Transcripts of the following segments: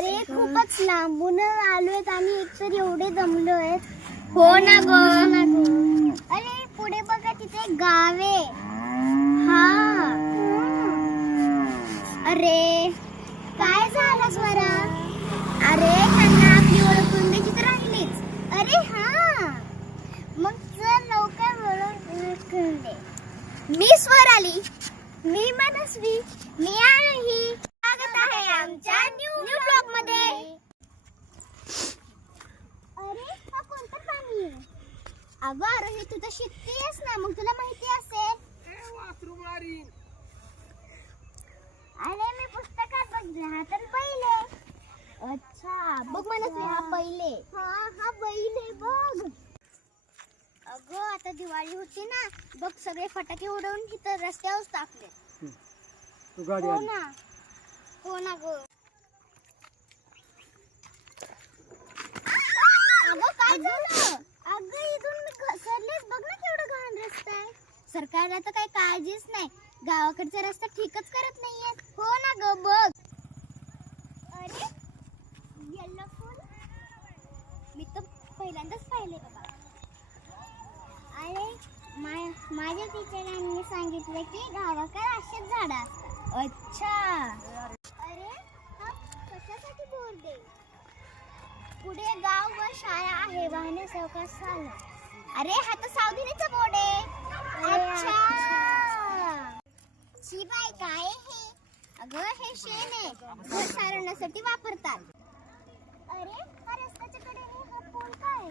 अरे खूपच लांबून आलोय आणि एकतर एवढे दमलोय. हो ना ग. अरे पुढे बघा तिथे एक गाव आहे. हा. अरे काय झालं स्वरा? अरे त्यांना आपली ओळख करून द्यायची तर राहिलीच. अरे हा मग चल लवकर ओळख करून दे. मी स्वराली. मी मनस्वी. मी आरोही. स्वागत आहे आमच्या न्यू ब्लॉग मध्ये. अरे हा कोणतं पाणी आहे? अगं आरोही तू तर शिकतेस ना, मग तुला माहिती असेल. अरे मी पुस्तकात बघले हा तर पहिले. अच्छा बघ मनस्वी हा पहिले. हा पहिले बघ. अगं आता दिवाळी होती ना, बघ सगळे फटाके उडवून इथं रस्त्यावर टाकले. हो ना. हो ना ग. अगं काय झालं? अगं इथून मी घसरलेच. बघ ना केवढा घाण रस्ता आहे. सरकारला तर काही काळजीच नाही. गावाकडचा रस्ता ठीकच करत नाहीये. हो ना ग बघ. अरे येल्लो फूल मी तर पहिल्यांदाच पाहिले बाबा. अरे माझ्या टीचरांनी सांगितलं की गावाकडे असेच झाडं असतात. अच्छा. अरे हा कशासाठी बोर्ड आहे? पुढे गाव व शाळा आहे, वाहने सावकाश चालवा. अरे हा तर सावधानीचा बोर्ड आहे. अच्छा. शी बाई काय हे? अगं हे शेण आहे, घर सारवण्यासाठी वापरतात. अरे हा रस्त्याच्या कडेने हा पोल काय आहे?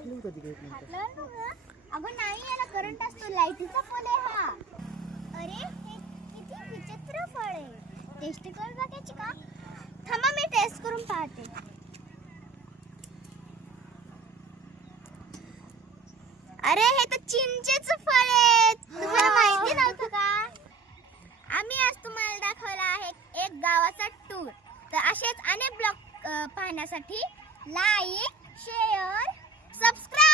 अगं नाही, याला करंट असतो. लाईटीचा पोल आहे हा. अरे हे किती विचित्र फळ आहे. टेस्ट करून बघायची का? थांबा मी टेस्ट करून पाहते. अरे हे तर चिंचेचं फळ आहे. तुम्हाला माहिती नव्हतं का? आम्ही आज तुम्हाला दाखवला आहे एक गावाचा टूर. तर असेच अनेक ब्लॉग पाहण्यासाठी लाईक, शेअर, सबस्क्राईब